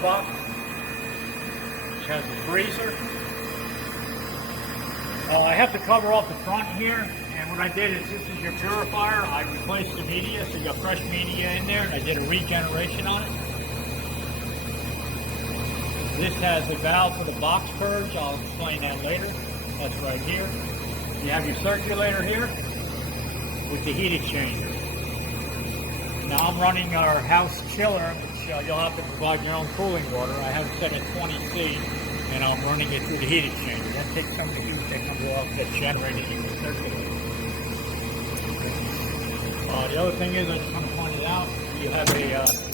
glove box, which has a freezer. I have to cover off the front here, and what I did is, this is your purifier. I replaced the media, so you got fresh media in there, and I did a regeneration on it. This has a valve for the box purge. I'll explain that later. That's right here. You have your circulator here with the heat exchanger. Now I'm running our house chiller, which you'll have to provide your own cooling water. I have it set at 20°C, and I'm running it through the heat exchanger. That takes some of the heat that comes off that's generated in the circulator. The other thing is, I just want to point it out, you have a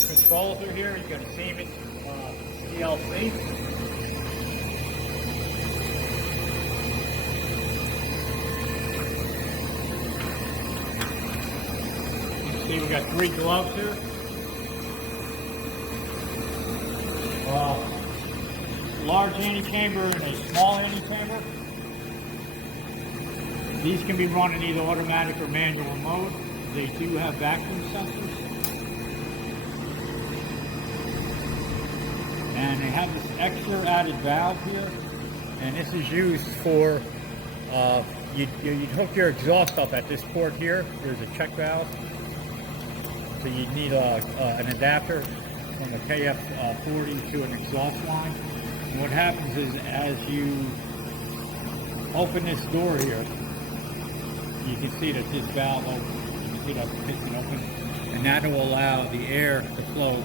controller through here. You've got a Siemens PLC. See, we got 3 gloves here. Large antechamber and a small antechamber. These can be run in either automatic or manual mode. They do have vacuum sensors. And they have this extra added valve here. And this is used for, you'd hook your exhaust up at this port here. There's a check valve. So you need an adapter from a KF40 to an exhaust line. And what happens is, as you open this door here, you can see that this valve opens. You can see that piston open, and that will allow the air to flow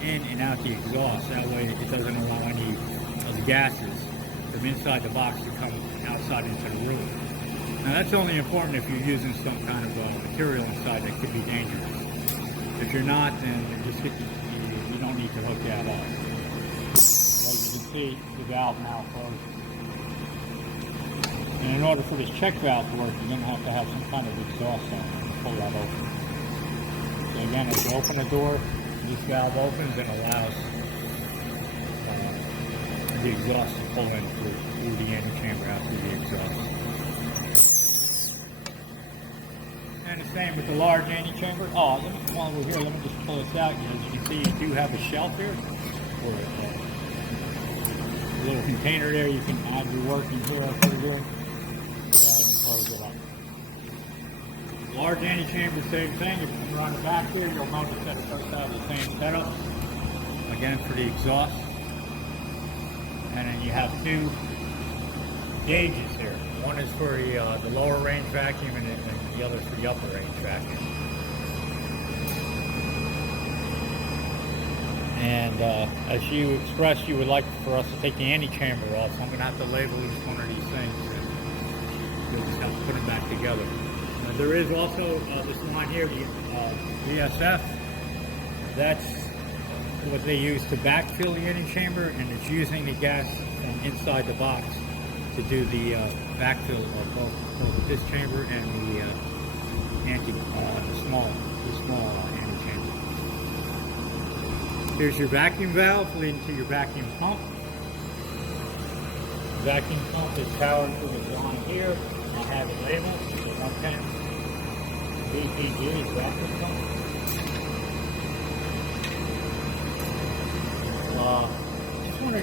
in and out the exhaust. That way it doesn't allow any of the gases from inside the box to come outside into the room. Now that's only important if you're using some kind of material inside that could be dangerous. If you're not, then you don't need to hook that up. As you can see, the valve now closes. And in order for this check valve to work, you're going to have some kind of exhaust on it to pull that open. So again, as you open the door, this valve opens and allows the exhaust to pull in through the antechamber out through the exhaust. And the same with the large antechamber. While we're here, let me just pull this out. As you can see, you do have a shelf here, or a little container there. You can add your working here up over here. Go ahead and close it up. Large antechamber, same thing. If you're on the back here, you'll notice that it does have the same setup. Again, for the exhaust. And then you have 2 gauges here. One is for the lower range vacuum, and the other is for the upper range vacuum. And as you expressed, you would like for us to take the antechamber off. So I'm going to have to label each one of these things. You'll just have to put them back together. There is also this line here, the VSF. That's what they use to backfill the antechamber, and it's using the gas from inside the box to do the backfill of both this chamber and the small antechamber. Here's your vacuum valve leading to your vacuum pump. The vacuum pump is powered through this line here. I have it labeled 110 VPG vacuum pump. Just want to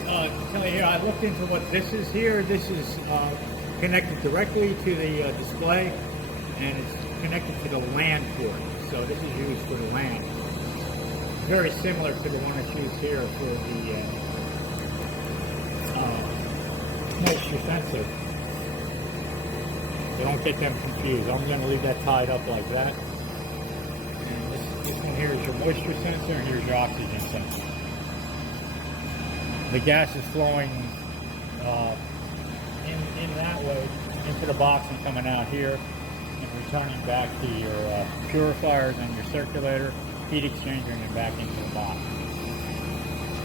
tell you here, I looked into what this is here. This is connected directly to the display, and it's connected to the LAN port. So this is used for the LAN. Very similar to the one that's used here for the moisture sensor. So don't get them confused. I'm going to leave that tied up like that. And this one here is your moisture sensor, and here's your oxygen sensor. The gas is flowing in that way into the box and coming out here and returning back to your purifier, then your circulator, heat exchanger, and then back into the box.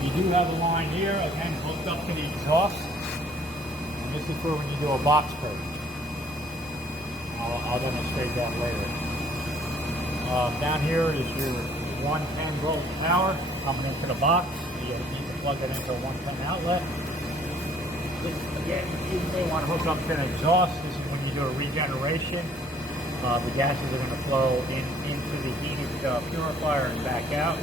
You do have a line here, again, hooked up to the exhaust. And this is for when you do a box purge. I'll demonstrate that later. Down here is your 110 volt power coming into the box. You need to plug it into a 110 outlet. This, again, you may want to hook up to an exhaust. This is when you do a regeneration. The gases are going to flow into the heated purifier and back out.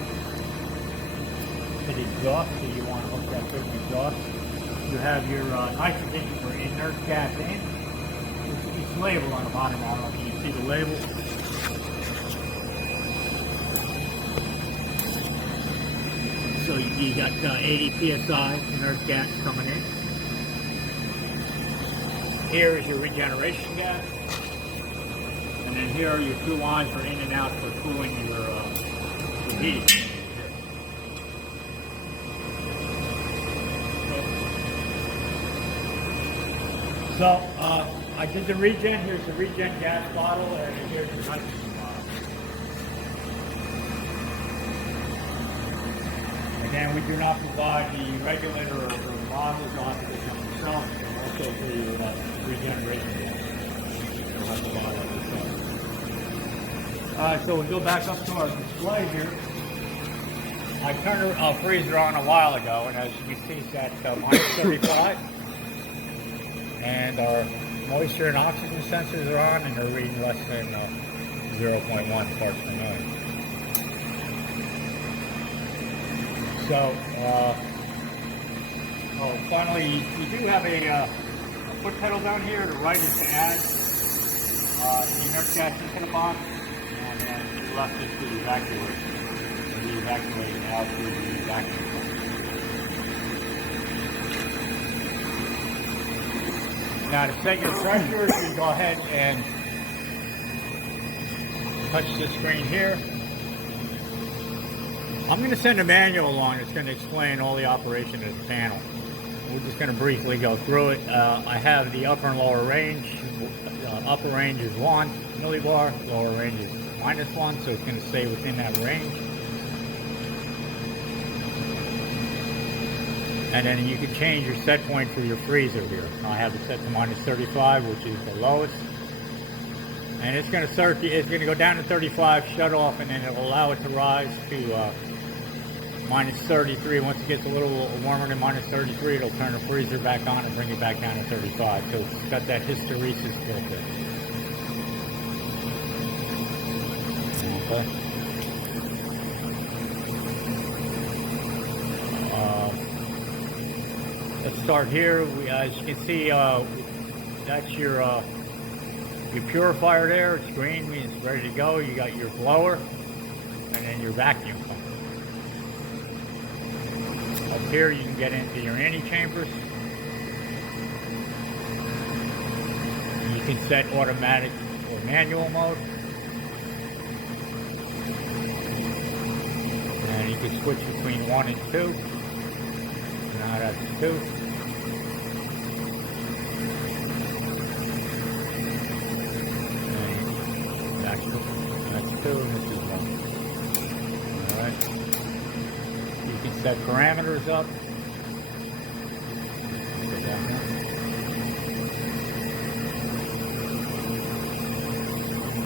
to the exhaust, so you want to hook that to the exhaust. You have your nitrogen for inert gas in. It's labeled on the bottom. I don't know if you can see the label. So you got 80 psi inert gas coming in. Here is your regeneration gas. And then here are your two lines for in and out for cooling your heat. So I did the regen. Here's the regen gas bottle, and here's the nitrogen bottle. Again, we do not provide the regulator or the bottles. You'll have to get them yourself, and also for your regeneration gas. You'll have to buy that yourself. So we'll go back up to our display here. I turned our freezer on a while ago, and as you can see, it's at minus 35. And our moisture and oxygen sensors are on, and they're reading less than 0.1 parts per million. So, finally, you do have a foot pedal down here. The right is to add the inert gas into the box, and then the left is to evacuate. And we evacuate it out through the vacuum pump. Now to set your pressure, you go ahead and touch the screen here. I'm going to send a manual along that's going to explain all the operation of the panel. We're just going to briefly go through it. I have the upper and lower range. Upper range is 1 millibar, lower range is -1, so it's going to stay within that range. And then you can change your set point for your freezer here. I have it set to -35, which is the lowest. And it's going to start. It's going to go down to 35, shut off, and then it'll allow it to rise to -33. Once it gets a little warmer than -33, it'll turn the freezer back on and bring it back down to 35. So it's got that hysteresis built in. Okay. Let's start here. As you can see, that's your purifier there. It's green, means it's ready to go. You got your blower, and then your vacuum pump. Up here, you can get into your anti-chambers. You can set automatic or manual mode. And you can switch between 1 and 2. Now that's 2. And that's 2, and this is 1. Alright. You can set parameters up.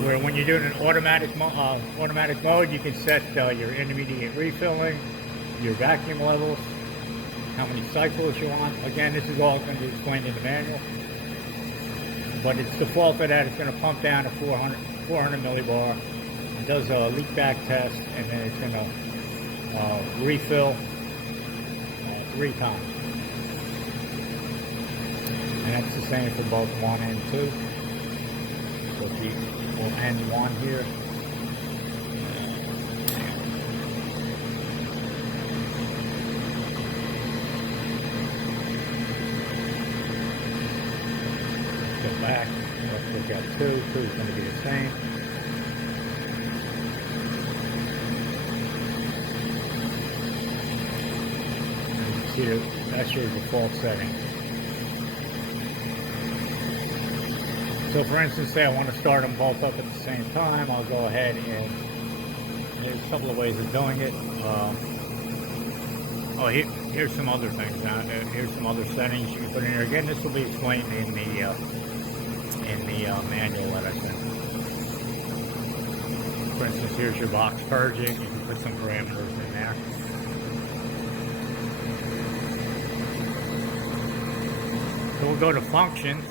Where when you're doing an automatic mode, you can set your intermediate refilling, your vacuum levels, how many cycles you want. Again, this is all going to be explained in the manual. But it's defaulted that it's going to pump down to 400 millibar. It does a leak back test, and then it's going to refill 3 times. And that's the same for both 1 and 2. So we'll end 1 here. Back. Let's look at 2. 2 is going to be the same. And you can see that's your default setting. So for instance, say I want to start them both up at the same time, I'll go ahead and there's a couple of ways of doing it. Here's some other things. Here's some other settings you can put in here. Again, this will be explained in the manual that I sent. For instance, here's your box purging. You can put some parameters in there. So we'll go to functions.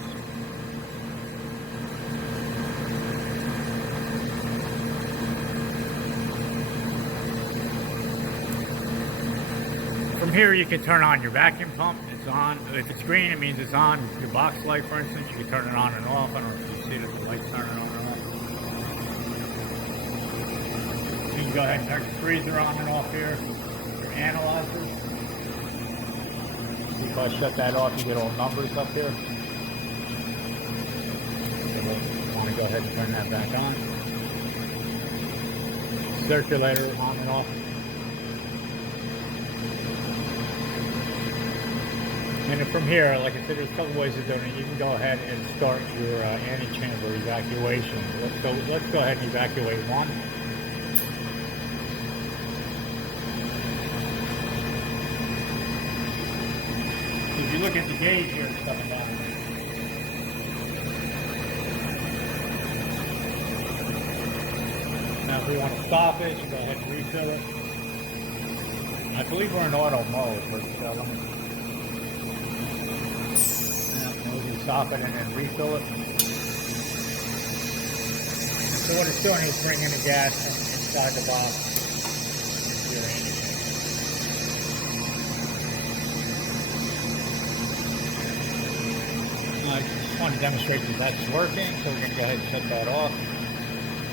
from here, you can turn on your vacuum pump. It's on. If it's green, it means it's on. Your box light, for instance, you can turn it on and off. I don't know if you see that the light's turning on and off. You can go ahead and turn your freezer on and off here. Your analyzer. If I shut that off, you get all numbers up here. So we'll want to go ahead and turn that back on. Circulator on and off. And then from here, like I said, there's a couple ways of doing it. You can go ahead and start your antechamber evacuation. Let's go ahead and evacuate one. If you look at the gauge here, it's coming down. Now, if we want to stop it, you go ahead and refill it. I believe we're in auto mode, but let me stop it and then refill it. So what it's doing is bringing the gas from inside the box into your engine. I just want to demonstrate that that's working, so we're going to go ahead and shut that off.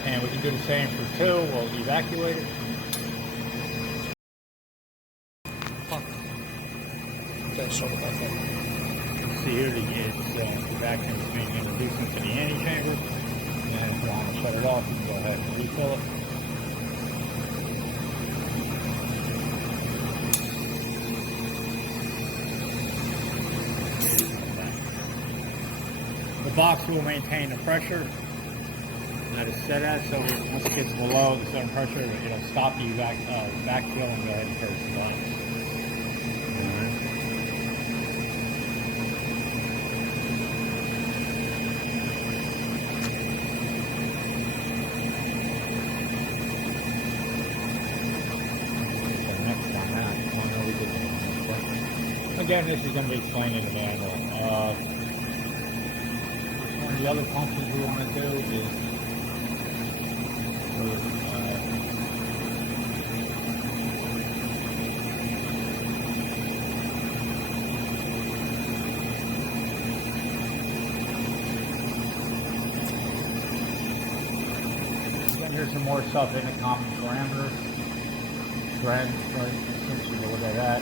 And we can do the same for two. We'll evacuate it. Okay, sorry about that. See here, the vacuum is being introduced into the antechamber. And if you want to shut it off, you can go ahead and refill it. The box will maintain the pressure that it's set at, so once it gets below the certain pressure, it'll stop the backfill and go ahead and press the button. Again, this is going to be explained in the manual. One of the other functions we want to do is here's some more stuff in the common parameters. Trend, for instance, you can look at that.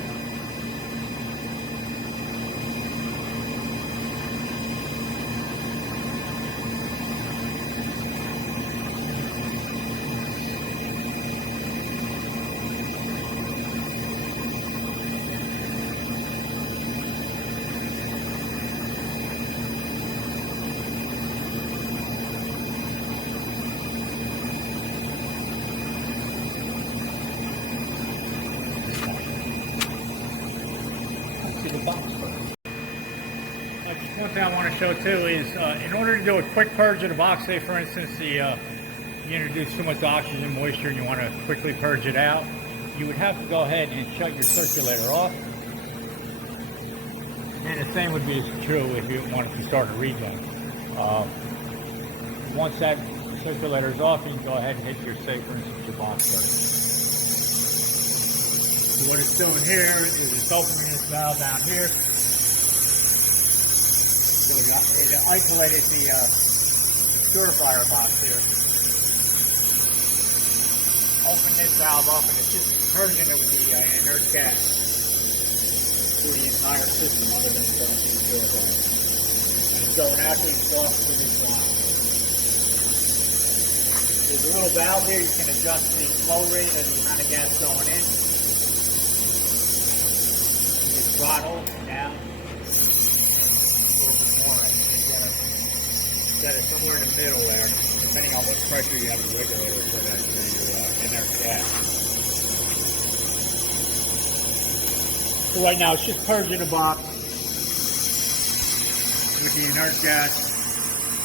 One thing I want to show too is in order to do a quick purge of the box, say for instance you introduce too much oxygen moisture and you want to quickly purge it out, you would have to go ahead and shut your circulator off. And the same would be true if you wanted to start a regen. Once that circulator is off, you can go ahead and hit your, say for instance, your box start. So what it's doing here is it's opening this valve down here. So it isolated the purifier box here. Open this valve up and it's just purging it with the inert gas through the entire system other than going through the purifier. And it's going after it's off to this valve. There's a little valve here, you can adjust the flow rate of the amount of gas going in. You can throttle down. Set it somewhere in the middle there, depending on what pressure you have the regulator set at for your inert gas. So right now it's just purging the box with the inert gas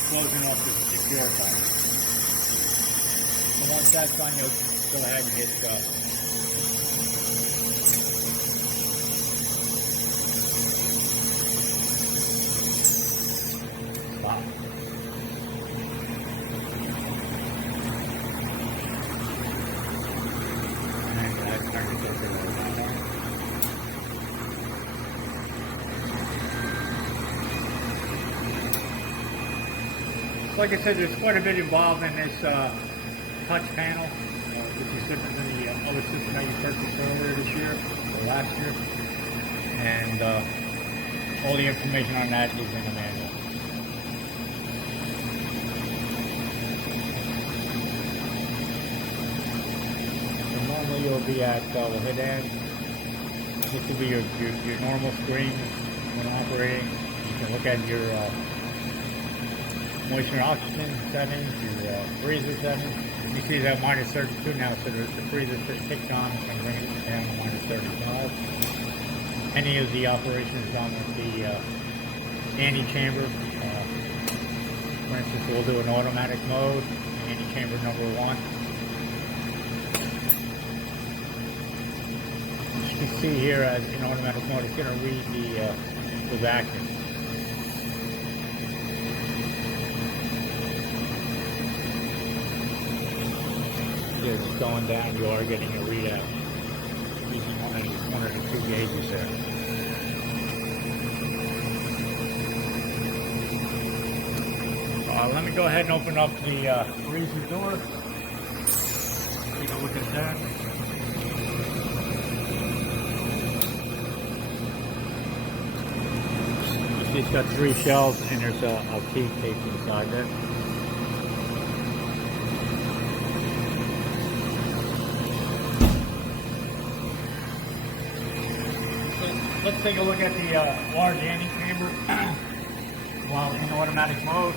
closing off the purifier. So once that's done, you'll go ahead and hit stop. like I said, there's quite a bit involved in this touch panel, which is different than the other system that you purchased earlier this year or last year. And all the information on that is in the manual. So normally you'll be at the head end. This will be your normal screen when operating. You can look at your moisture and oxygen settings, your freezer settings. You see that minus 32 now, so the freezer just kicked on and bring it down to minus 35. Any of the operations done with the anti-chamber. For instance, we'll do an automatic mode, anti-chamber number 1. As you can see here, as in automatic mode, it's going to read the vacuum. It's going down, you are getting a readout using one of the 2 gauges there. Let me go ahead and open up the freezer door. Take a look at that. It's got 3 shelves and there's a key taped inside there. Let's take a look at the large anti-chamber while in automatic mode.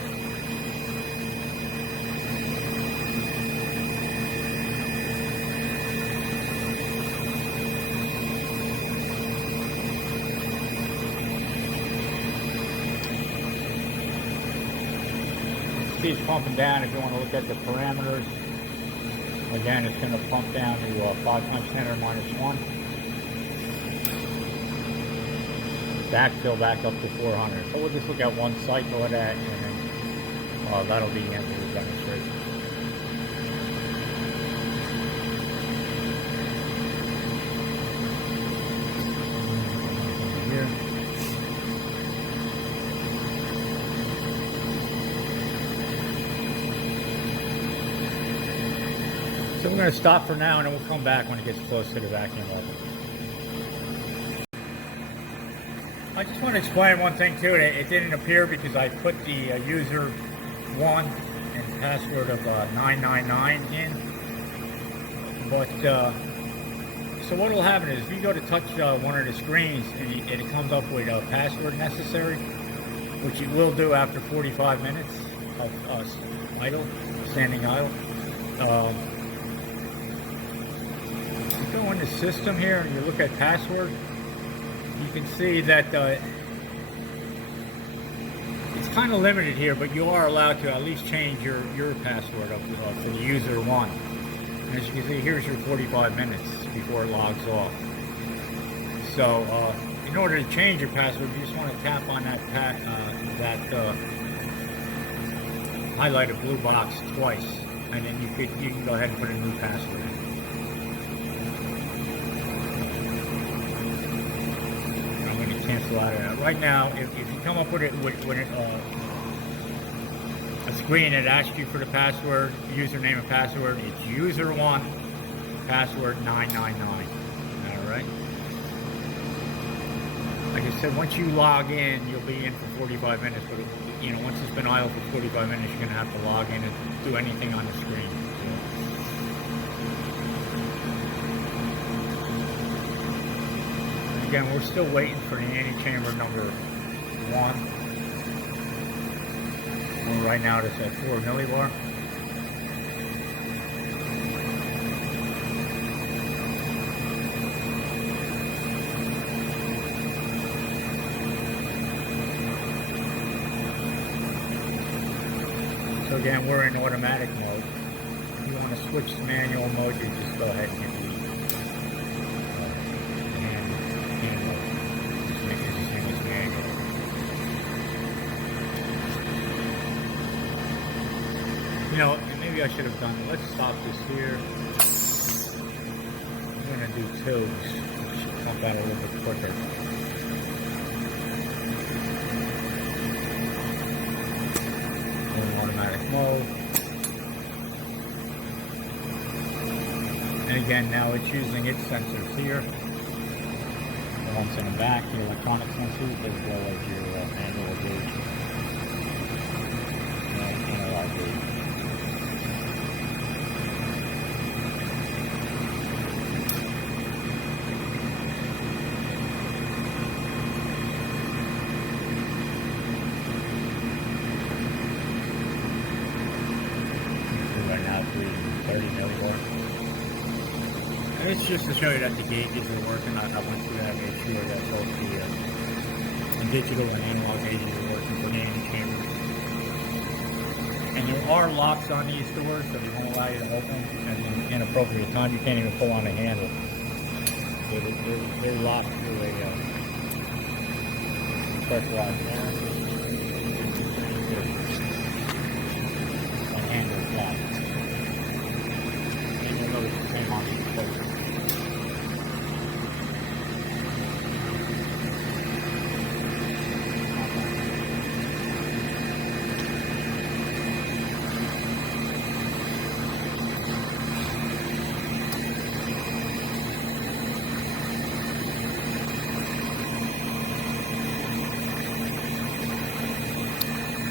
See it's pumping down. If you want to look at the parameters, again it's going to pump down to 5 times 10 or minus 1. Backfill back up to 400. So we'll just look at one cycle of that, and then that'll be the end of the demonstration. Here. So we're going to stop for now, and then we'll come back when it gets close to the vacuum level. I just want to explain one thing too. It didn't appear because I put the user 1 and password of 999 in. But so what will happen is if you go to touch one of the screens and it comes up with a password necessary, which it will do after 45 minutes of standing idle. You go into system here and you look at password. You can see that it's kind of limited here, but you are allowed to at least change your password for the user 1. And as you can see, here's your 45 minutes before it logs off. So in order to change your password, you just want to tap on that highlighted blue box twice, and then you can go ahead and put a new password in. Cancel out of that. Right now, if you come up with a screen that asks you for the password, username and password, it's user1, password 999. Alright? Like I said, once you log in, you'll be in for 45 minutes, but once it's been idle for 45 minutes, you're going to have to log in and do anything on the screen. Again, we're still waiting for the anti-chamber number 1. And right now it's at 4 millibar. So again, we're in automatic mode. If you want to switch to manual mode, you just go ahead and hit the maybe I should have done it. Let's stop this here. I'm going to do 2. It should pump out a little bit quicker. And automatic mode. And again, now it's using its sensors here. The ones in the back, the electronic sensors, as well as your manual gauge and analog gauge. Right now, it's reading 30 millibar. It's just to show you that the gauges are working. I went through that, made sure that both the digital and analog gauges are working for the anti-chambers. And there are locks on these doors, so they won't allow you to open at an inappropriate time. You can't even pull on the handle. So they're locked through a pressurized air. The handle is locked. And you'll notice the same on these doors.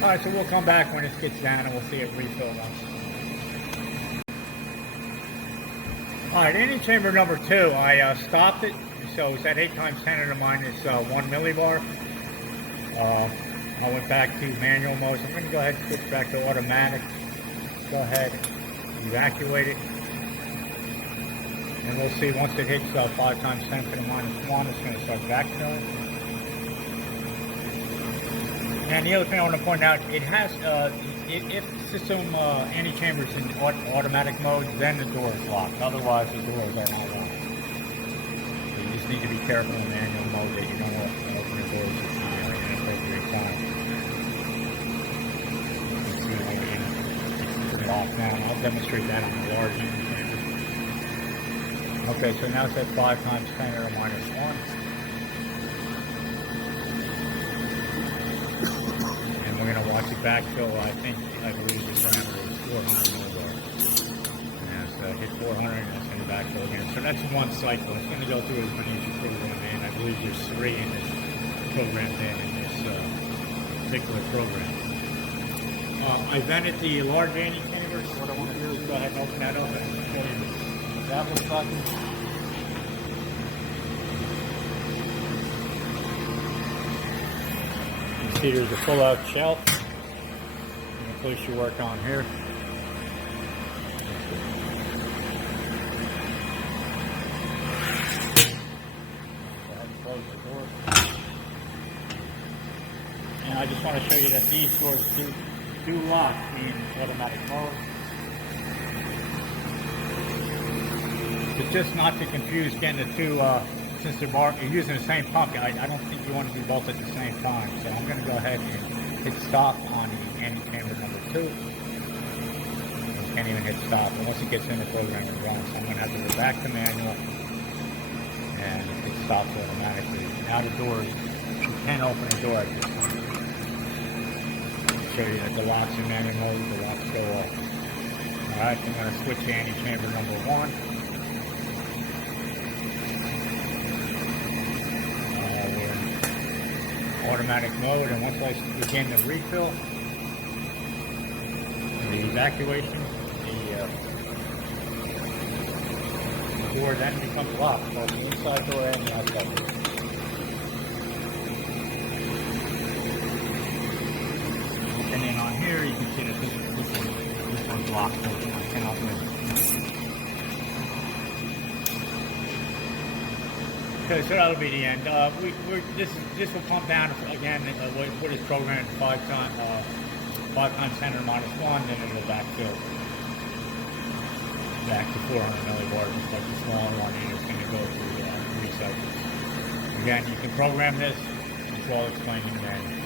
Alright, so we'll come back when it gets down and we'll see it refill once. Alright, anti-chamber number 2, I stopped it, so it's at 8 times 10 to the minus 1 millibar. I went back to manual mode, so I'm going to go ahead and switch back to automatic. Go ahead, evacuate it. And we'll see once it hits 5 times 10 to the minus 1, it's going to start backfilling. And the other thing I want to point out, it has, if system anti-chamber is in automatic mode, then the door is locked. Otherwise, the doors are not locked. So you just need to be careful in manual mode that you don't open the doors at an inappropriate time. You can see it's locked now. I'll demonstrate that on the large anti-chamber. Okay, so now it's at 5 times 10 to the minus 1. We're going to watch it back till I believe the parameter is 400 millibar. And it's hit 400 and it's going to backfill again. So that's one cycle. It's going to go through as many as you program in. I believe there's 3 in this programmed in this particular program. I vented the large anti-chamber, so what I want to do is go ahead and open that up and show you what that looks like. See, there's a pull-out shelf. You can place your work on here. Go ahead and close the door. And I just want to show you that these doors do lock in automatic mode. But just not to confuse getting the two. Since you're using the same pump, I don't think you want to do both at the same time. So I'm going to go ahead and hit stop on the anti-chamber number 2. You can't even hit stop unless it gets in the program and runs. So I'm going to have to go back to manual and it stops automatically. Now the doors, you can open the door at this point. I'll show you that the locks in manual mode, the locks go off. Alright, so I'm going to switch to anti-chamber number 1. Automatic mode, and once I begin the refill, the evacuation, the door then becomes locked, both the inside door and the outside door. Looking in on here, you can see that this one's locked, so I cannot move. Okay, so that'll be the end. This will pump down again. What is programmed 5 times 10 to the minus 1, then it'll backfill back to 400 millibars, just like the smaller one, and it's going to go through 3 cycles. Again, you can program this. It's all explained in the manual.